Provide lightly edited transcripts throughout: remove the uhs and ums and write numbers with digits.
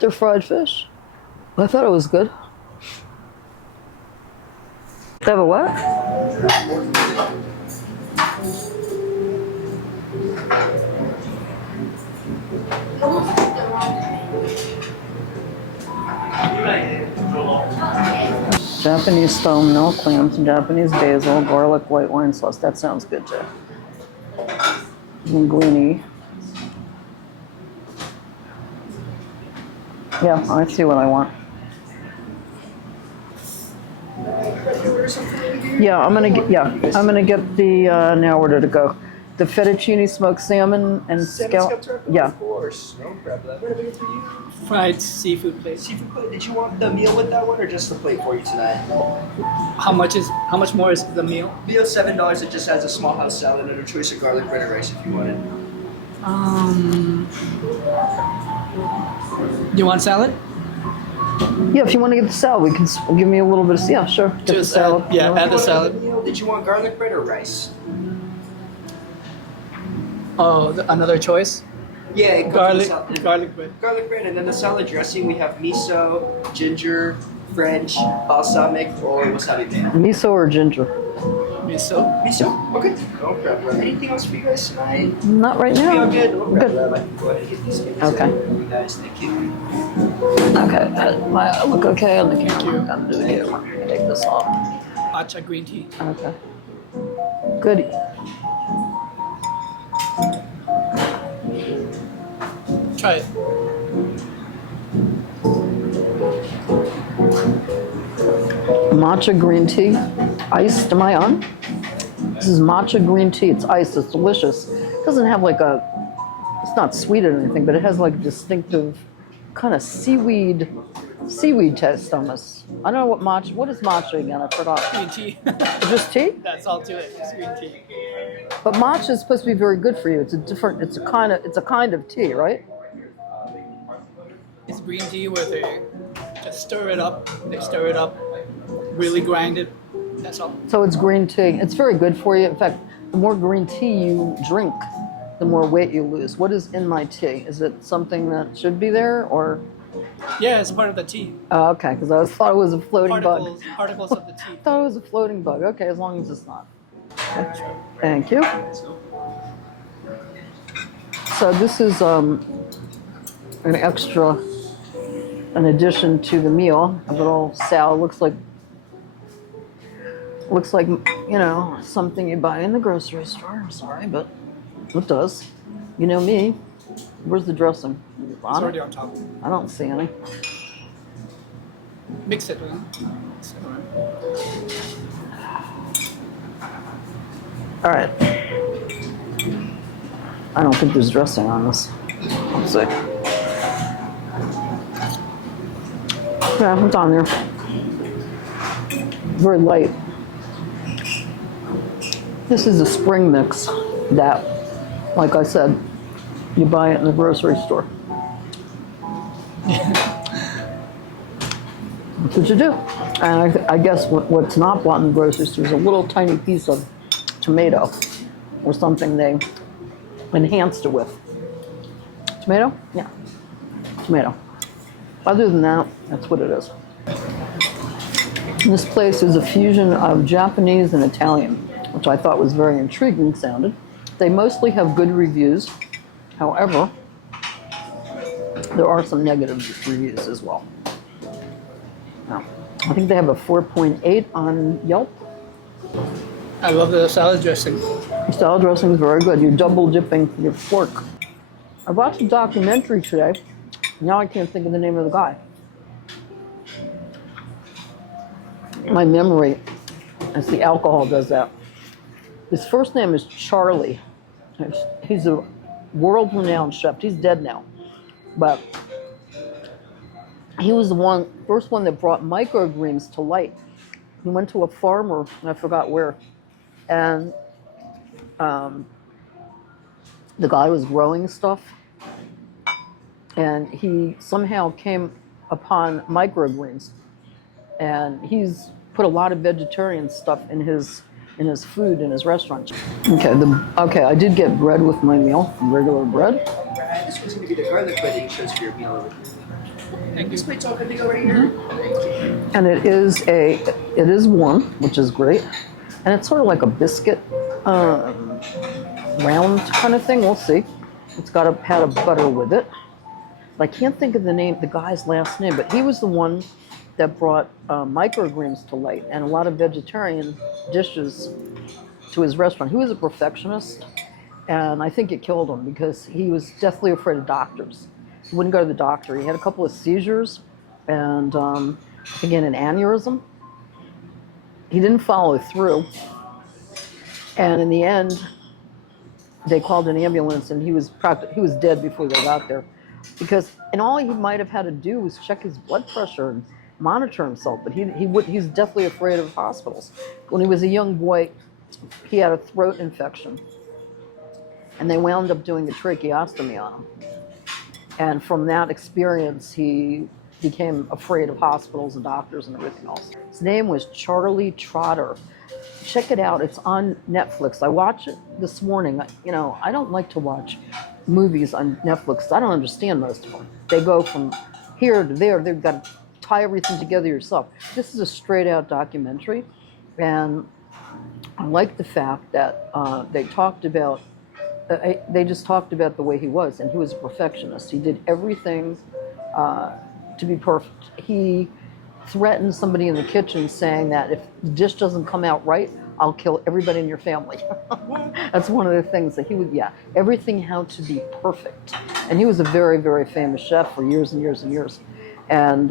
Their fried fish. I thought it was good. They have a what? Japanese style milk clams, Japanese basil, garlic, white wine sauce. That sounds good too. Linguine. Yeah, I see what I want. Yeah, I'm gonna get the now where did it go? The fettuccine smoked salmon and scallop. Yeah. Of course, no problem. What are we get for you? Fried seafood plate. Seafood plate. Did you want the meal with that one or just the plate for you tonight? How much more is the meal? Meal $7. It just has a small house salad and a choice of garlic bread or rice if you wanted. Do you want salad? Yeah, if you want to get the salad, we can give me a little bit of sure. Get the Just salad. add the salad. Did you want garlic bread or rice? Oh, another choice. Yeah, it Garlic garlic bread. Garlic bread, and then the salad dressing we have miso, ginger, French, balsamic, or wasabi mayo. Miso or ginger? Miso. Miso? Okay. No problem. Anything else for you guys tonight? Not right now. Feel good? No Good. problem. I can go ahead and get these given Okay. to you guys. Thank you. Okay, I look okay on the camera. Thank you. I'm gonna do the camera. Take this off. Matcha green tea. Okay. Good. Try it. Matcha green tea, iced. Am I on? This is matcha green tea. It's iced. It's delicious. It doesn't have like it's not sweet or anything, but it has like a distinctive kind of seaweed taste almost. I don't know what is matcha again? I forgot. Green tea. It's just tea? That's all to it. It's green tea. But matcha is supposed to be very good for you. It's a kind of tea, right? It's green tea where they just stir it up. They stir it up, really grind it. That's all. So it's green tea. It's very good for you. In fact, the more green tea you drink, the more weight you lose. What is in my tea? Is it something that should be there, or? Yeah, it's part of the tea. Oh, okay, because I thought it was a floating bug. Particles of the tea. I thought it was a floating bug. Okay, as long as it's not. Okay. Thank you. So this is an addition to the meal. A little salad. Looks like something you buy in the grocery store. I'm sorry, but it does. You know me. Where's the dressing? It's already on top. I don't see any. Mix it. Mix it around. All right. I don't think there's dressing on this. Let's see. Yeah, it's on there. Very light. This is a spring mix that, like I said, you buy it in the grocery store. That's what you do. And I guess what's not bought in the grocery store is a little tiny piece of tomato or something they enhanced it with. Tomato? Yeah. Tomato. Other than that, that's what it is. This place is a fusion of Japanese and Italian, which I thought was very intriguing sounded. They mostly have good reviews. However, there are some negative reviews as well. Now, I think they have a 4.8 on Yelp. I love the salad dressing. The salad dressing is very good. You're double dipping your fork. I watched a documentary today. Now I can't think of the name of the guy. My memory, as the alcohol does that. His first name is Charlie. He's a world-renowned chef. He's dead now. But he was the first one that brought microgreens to light. He went to a farmer, I forgot where, and the guy was growing stuff, and he somehow came upon microgreens, and he's put a lot of vegetarian stuff in his food in his restaurant. Okay, I did get bread with my meal, regular bread. This was going to be the garlic bread that you chose for your meal over here. This plate's all good to go right here. Thank you. And it is warm, which is great. And it's sort of like a biscuit, round kind of thing. We'll see. It's got a pat of butter with it. I can't think of the guy's last name, but he was the one that brought microgreens to light and a lot of vegetarian dishes to his restaurant. He was a perfectionist, and I think it killed him because he was deathly afraid of doctors. He wouldn't go to the doctor. He had a couple of seizures and, again, an aneurysm. He didn't follow through. And in the end, they called an ambulance, and he was dead before they got there. And all he might have had to do was check his blood pressure and monitor himself, but he's deathly afraid of hospitals. When he was a young boy, he had a throat infection, and they wound up doing a tracheostomy on him. And from that experience, he became afraid of hospitals and doctors and everything else. His name was Charlie Trotter. Check it out. It's on Netflix. I watched it this morning. I don't like to watch movies on Netflix. I don't understand most of them. They go from here to there. They've got to tie everything together yourself. This is a straight out documentary. And I like the fact that they just talked about the way he was, and he was a perfectionist. He did everything to be perfect. He threatened somebody in the kitchen saying that if the dish doesn't come out right, I'll kill everybody in your family. That's one of the things that everything had to be perfect. And he was a very, very famous chef for years and years and years. And,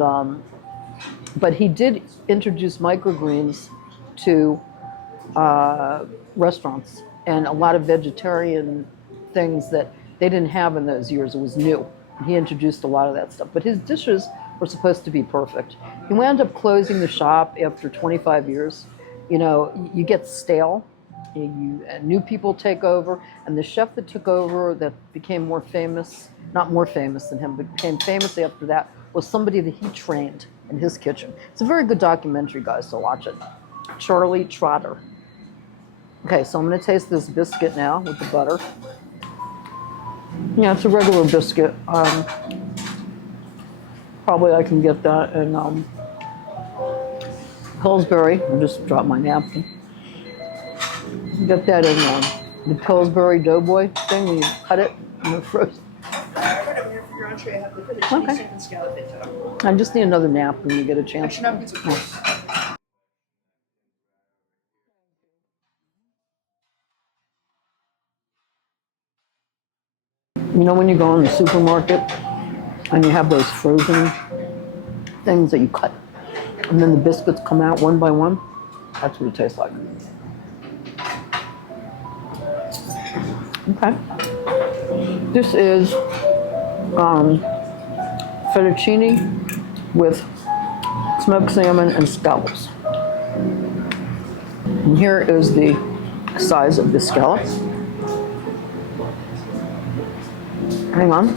but he did introduce microgreens to restaurants and a lot of vegetarian things that they didn't have in those years. It was new. He introduced a lot of that stuff. But his dishes were supposed to be perfect. He wound up closing the shop after 25 years. You get stale, and new people take over, and the chef that took over that became more famous, not more famous than him, but became famous after that, was somebody that he trained in his kitchen. It's a very good documentary, guys, so watch it. Charlie Trotter. Okay, so I'm going to taste this biscuit now with the butter. Yeah, it's a regular biscuit. Probably I can get that in Pillsbury. I just dropped my napkin. Get that in the Pillsbury Doughboy thing when you cut it in the frozen. For your entree, I have the finish Okay. salmon scallop pinto. I just need another napkin when you get a chance. Extra napkins, of course. When you go in the supermarket and you have those frozen things that you cut, and then the biscuits come out one by one, that's what it tastes like. Okay. This is fettuccine with smoked salmon and scallops. And here is the size of the scallop. Hang on.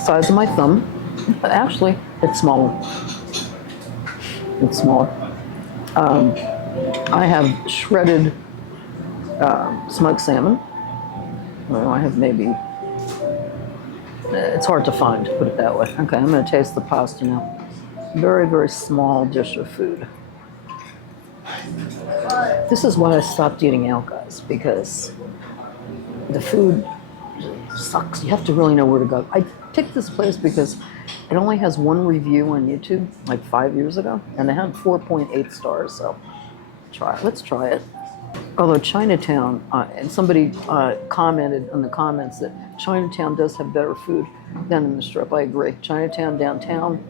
Size of my thumb. Actually, it's smaller. It's smaller. I have shredded smoked salmon. Well, I have maybe. It's hard to find, put it that way. Okay, I'm going to taste the pasta now. Very, very small dish of food. This is why I stopped eating out, guys, because the food sucks. You have to really know where to go. I picked this place because it only has one review on YouTube, like 5 years ago, and it had 4.8 stars, so let's try it. Although Chinatown, and somebody commented in the comments that Chinatown does have better food than in the Strip. I agree. Chinatown, downtown,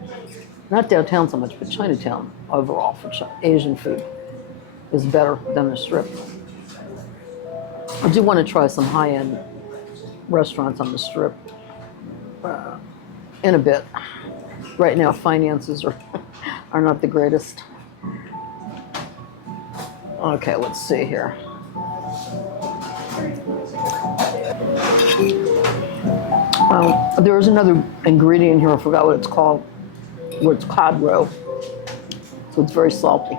not downtown so much, but Chinatown overall for Asian food is better than the Strip. I do want to try some high-end restaurants on the Strip in a bit. Right now, finances are not the greatest. Okay, let's see here. There's another ingredient here. I forgot what it's called. It's cod roe. So it's very salty.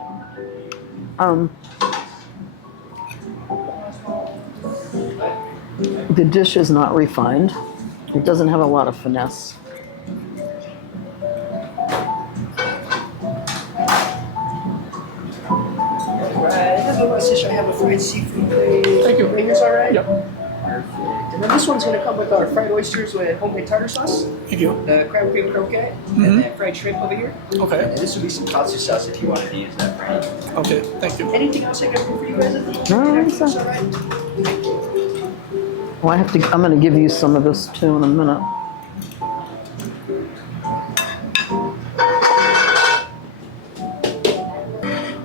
The dish is not refined. It doesn't have a lot of finesse. Alright, hello, my sister. I have a fried seafood plate. Thank you. Fingers alright? Yep. Perfect. And then this one's gonna come with our fried oysters with homemade tartar sauce, Thank you. the crab cream croquette, and then fried shrimp over here. Okay. And this would be some katsu sauce if you wanted to use that, Franny. Okay. Thank you. Anything else I can do for you guys? No, Everything's that's alright? Well, I'm going to give you some of this too in a minute.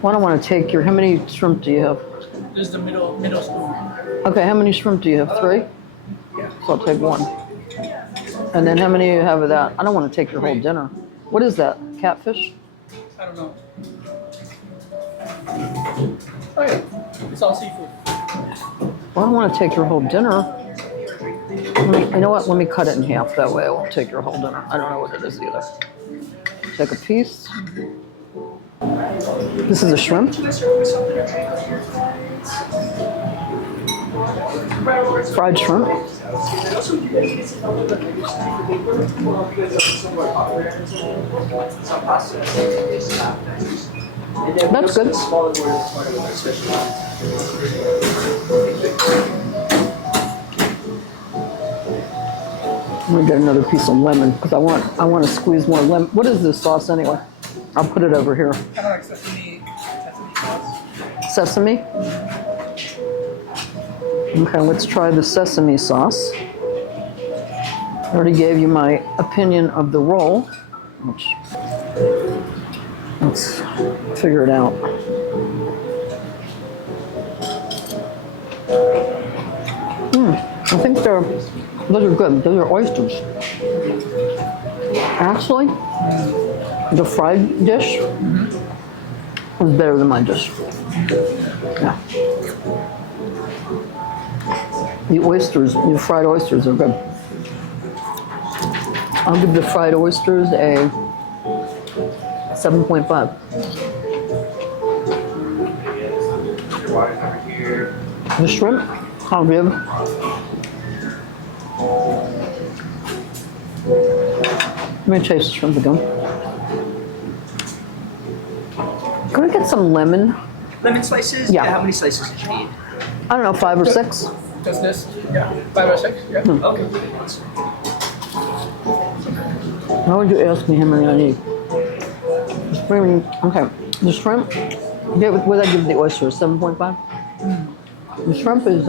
Well, I don't want to take your, how many shrimp do you have? This is the middle spoon. Okay, how many shrimp do you have? 3? Yeah. So I'll take 1. And then how many do you have of that? I don't want to take your whole dinner. What is that? Catfish? I don't know. Oh yeah, it's all seafood. Well, I don't want to take your whole dinner. You know what? Let me cut it in half. That way I won't take your whole dinner. I don't know what it is either. Take a piece. This is a shrimp. Fried shrimp. That's good. I'm gonna get another piece of lemon because I want to squeeze more lemon. What is this sauce anyway? I'll put it over here. Kind of like sesame sauce. Sesame? Okay, let's try the sesame sauce. I already gave you my opinion of the roll. Let's figure it out. I think those are good. Those are oysters. Actually, the fried dish was better than my dish. Yeah. The oysters, the fried oysters are good. I'll give the fried oysters a 7.5. The shrimp, I'll give. Let me taste the shrimp again. Can we get some lemon? Lemon slices? Yeah. How many slices did you need? I don't know, 5 or 6? Just this? Yeah. 5 or 6? Yeah. Okay. Why would you ask me how many I need? Okay, the shrimp, what did I give the oyster, 7.5? The shrimp is,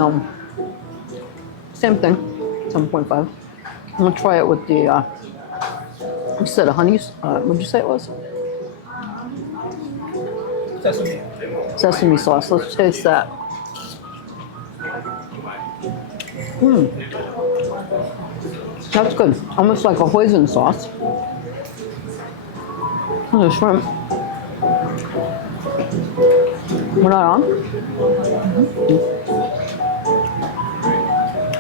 same thing, 7.5. I'm gonna try it with the, you said a honey, what'd you say it was? Sesame. Sesame sauce, let's taste that. That's good, almost like a hoisin sauce. The shrimp. We're not on?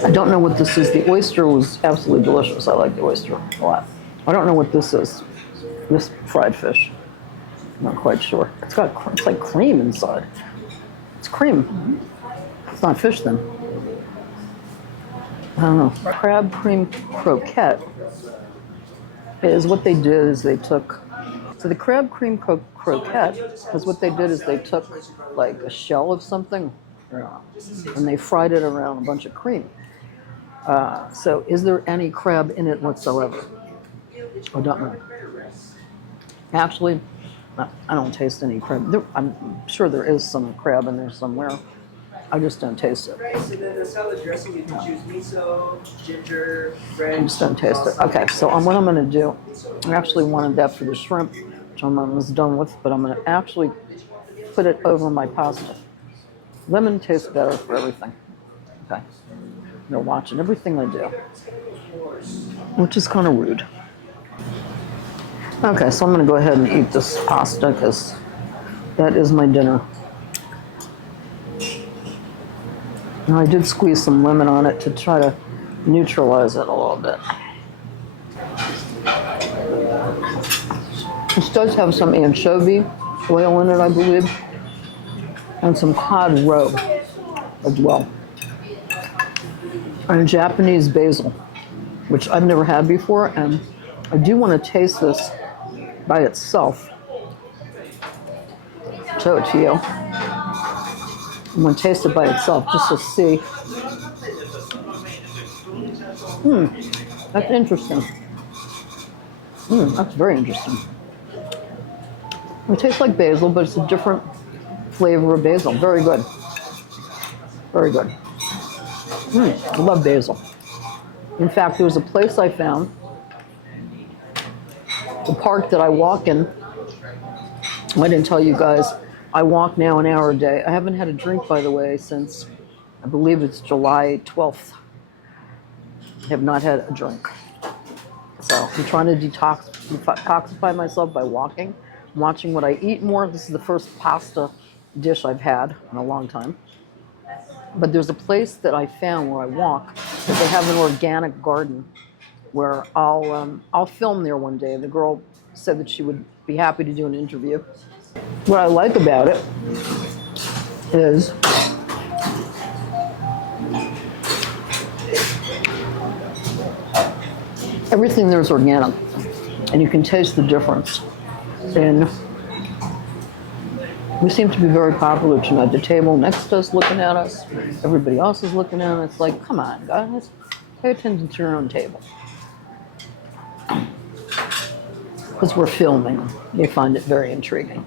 I don't know what this is. The oyster was absolutely delicious. I like the oyster a lot. I don't know what this is. This fried fish. I'm not quite sure. It's like cream inside. It's cream. It's not fish then. I don't know. Crab cream croquette is what they did is they took. So the crab cream croquette is what they did is they took like a shell of something and they fried it around a bunch of cream. So is there any crab in it whatsoever? I don't know. Actually, I don't taste any crab. I'm sure there is some crab in there somewhere. I just don't taste it. Right, so then the salad dressing, you can choose miso, ginger, I French. just don't taste it. Okay, so what I'm going to do, I actually wanted that for the shrimp, which I'm almost done with, but I'm going to actually put it over my pasta. Lemon tastes better for everything. Okay. They're watching everything I do, which is kind of rude. Okay, so I'm going to go ahead and eat this pasta because that is my dinner. Now, I did squeeze some lemon on it to try to neutralize it a little bit. This does have some anchovy oil in it, I believe, and some cod roe as well. and Japanese basil, which I've never had before, and I do want to taste this by itself. Show it to you. I'm going to taste it by itself just to see. That's interesting. That's very interesting. It tastes like basil, but it's a different flavor of basil. Very good. Very good. I love basil. In fact, there was a place I found, the park that I walk in. I didn't tell you guys, I walk now an hour a day. I haven't had a drink, by the way, since I believe it's July 12th. I have not had a drink. So I'm trying to detoxify myself by walking, watching what I eat more. This is the first pasta dish I've had in a long time. But there's a place that I found where I walk that they have an organic garden where I'll film there one day. The girl said that she would be happy to do an interview. What I like about it is everything there is organic, and you can taste the difference. And we seem to be very popular tonight. The table next to us looking at us, everybody else is looking at us. It's like, come on, guys, pay attention to your own table. Because we're filming, they find it very intriguing.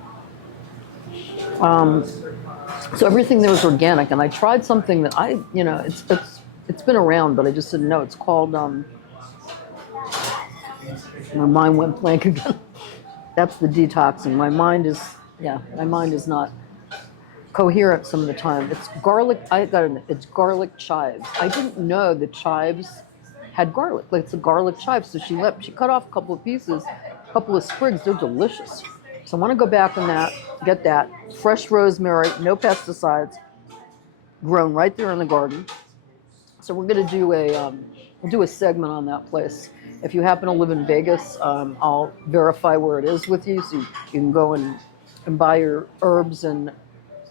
So everything there was organic, and I tried something that it's been around, but I just didn't know. It's called, my mind went blank again. That's the detoxing. My mind is not coherent some of the time. It's garlic. It's garlic chives. I didn't know that chives had garlic. Like, it's a garlic chive. So she cut off a couple of pieces, a couple of sprigs. They're delicious. So I want to go back on that, get that fresh rosemary, no pesticides, grown right there in the garden. So we're going to do we'll do a segment on that place. If you happen to live in Vegas, I'll verify where it is with you, so you can go and buy your herbs and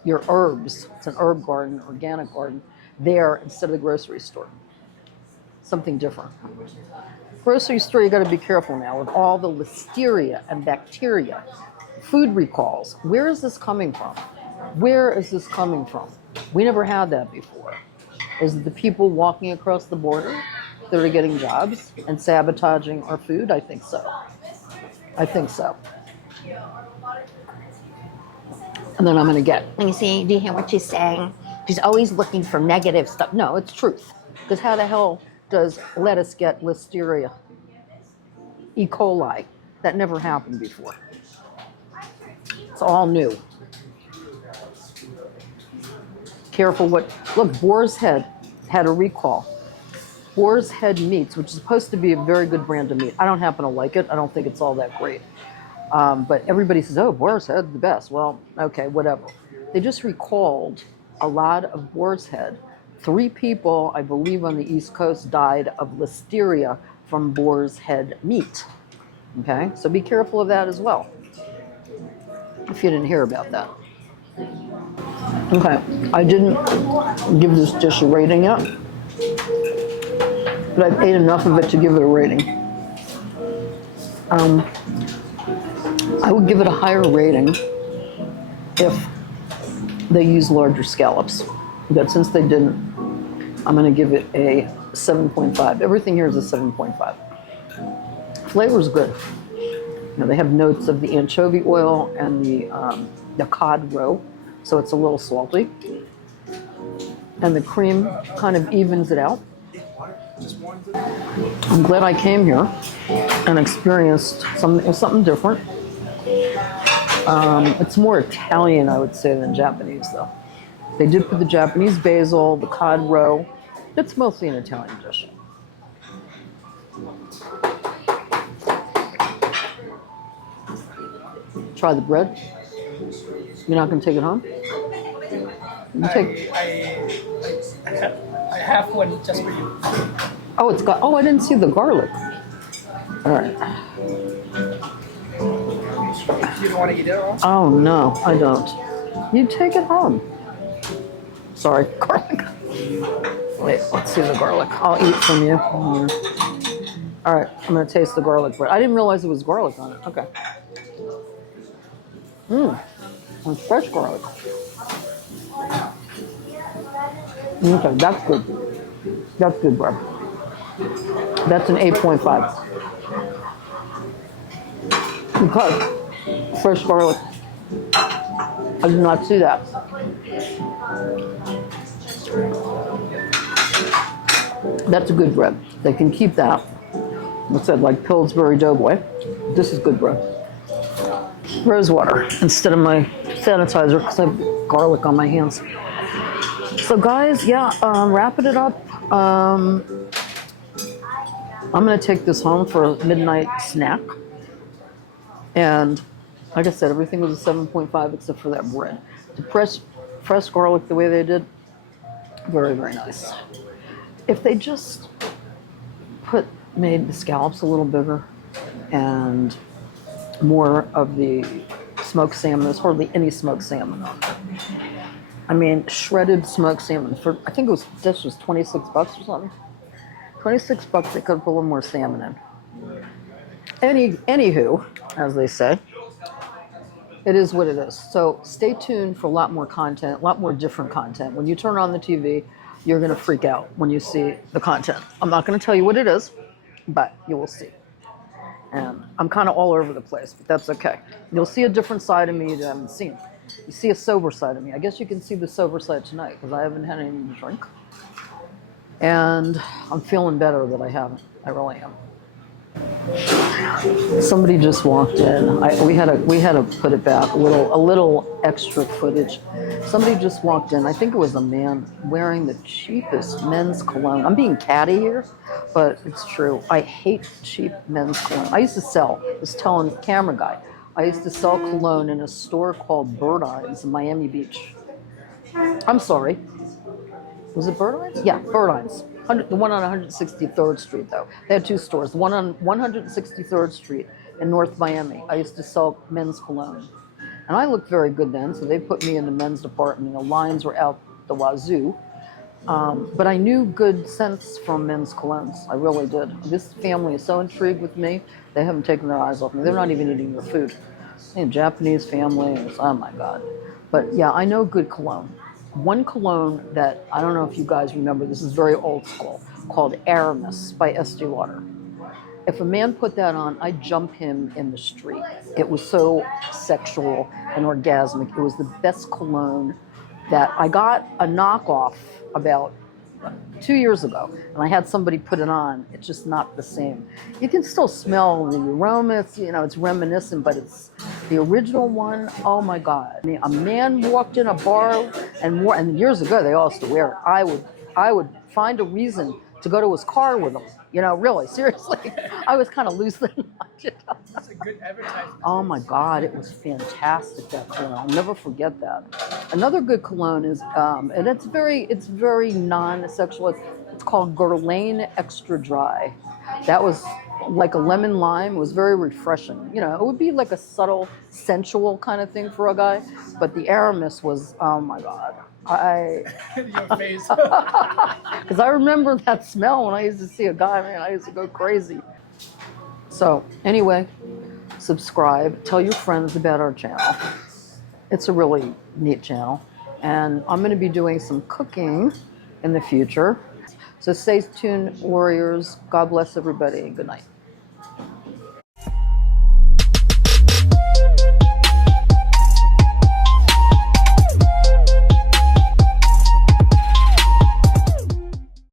your herbs. It's an herb garden, organic garden, there instead of the grocery store. Something different. Grocery store, you got to be careful now with all the listeria and bacteria. Food recalls. Where is this coming from? Where is this coming from? We never had that before. Is it the people walking across the border that are getting jobs and sabotaging our food? I think so. I think so. And then I'm going to get, you see, do you hear what she's saying? She's always looking for negative stuff. No, it's truth. Because how the hell does lettuce get listeria? E. coli. That never happened before. It's all new. Careful what, look, boar's head had a recall. Boar's Head Meats, which is supposed to be a very good brand of meat. I don't happen to like it. I don't think it's all that great. But everybody says, oh, Boar's Head's the best. Well, okay, whatever. They just recalled a lot of Boar's Head. 3 people, I believe, on the East Coast died of listeria from Boar's Head meat. Okay, so be careful of that as well, if you didn't hear about that. Okay, I didn't give this dish a rating yet, but I've ate enough of it to give it a rating. I would give it a higher rating if they used larger scallops. But since they didn't, I'm going to give it a 7.5. Everything here is a 7.5. Flavor's good. You know, they have notes of the anchovy oil and the cod roe, so it's a little salty. And the cream kind of evens it out. I'm glad I came here and experienced something different. It's more Italian, I would say, than Japanese, though. They did put the Japanese basil, the cod roe. It's mostly an Italian dish. Try the bread. You're not going to take it home? I have one just for you. Oh, it's got. Oh, I didn't see the garlic. All right. You don't want to eat it all? Oh no, I don't. You take it home. Sorry, garlic. Wait, let's see the garlic. I'll eat from you. All right, I'm gonna taste the garlic bread. I didn't realize it was garlic on it. Okay. It's fresh garlic. Okay, that's good. That's good bread. That's an 8.5. Because fresh garlic. I did not see that. That's a good bread. They can keep that. I said, like Pillsbury Doughboy. This is good bread. Rose water instead of my sanitizer because I have garlic on my hands. So guys, yeah, wrapping it up. I'm gonna take this home for a midnight snack. And like I said, everything was a 7.5 except for that bread. The fresh garlic the way they did, very, very nice. If they just made the scallops a little bigger and more of the smoked salmon, there's hardly any smoked salmon on there. I mean, shredded smoked salmon for, I think this was 26 bucks or something. 26 bucks, they could put a little more salmon in. Anywho, as they say, it is what it is. So stay tuned for a lot more content, a lot more different content. When you turn on the TV, you're gonna freak out when you see the content. I'm not gonna tell you what it is, but you will see. And I'm kind of all over the place, but that's okay. You'll see a different side of me that you haven't seen. You see a sober side of me. I guess you can see the sober side tonight because I haven't had anything to drink. And I'm feeling better that I haven't. I really am. Somebody just walked in. We had to put it back a little extra footage. Somebody just walked in. I think it was a man wearing the cheapest men's cologne. I'm being catty here, but it's true. I hate cheap men's cologne. I used to sell. I was telling the camera guy. I used to sell cologne in a store called Bird Eyes in Miami Beach. I'm sorry. Was it Bird Eyes? Yeah, Bird Eyes. The one on 163rd Street, though. They had two stores. The one on 163rd Street in North Miami. I used to sell men's cologne. And I looked very good then, so they put me in the men's department. The lines were out the wazoo. But I knew good scents from men's colognes. I really did. This family is so intrigued with me, they haven't taken their eyes off me. They're not even eating their food. Japanese family, oh my God. But yeah, I know good cologne. One cologne that, I don't know if you guys remember, this is very old school, called Aramis by Estee Lauder. If a man put that on, I'd jump him in the street. It was so sexual and orgasmic. It was the best cologne that I got a knockoff about 2 years ago, and I had somebody put it on. It's just not the same. You can still smell the aroma. It's reminiscent, but it's the original one. Oh my God! I mean, a man walked in a bar and years ago they all used to wear it. I would find a reason to go to his car with him. Really, seriously. I was kind of losing it. That's a good advertisement. Oh my God, it was fantastic, that cologne. I'll never forget that. Another good cologne is, and it's very non-sexual. It's called Guerlain Extra Dry. That was like a lemon lime. It was very refreshing. It would be like a subtle, sensual kind of thing for a guy, but the Aramis was, oh my God. Your face. Because I remember that smell when I used to see a guy, man, I used to go crazy. So anyway, subscribe, tell your friends about our channel. It's a really neat channel. And I'm gonna be doing some cooking in the future. So stay tuned, warriors. God bless everybody. Good night.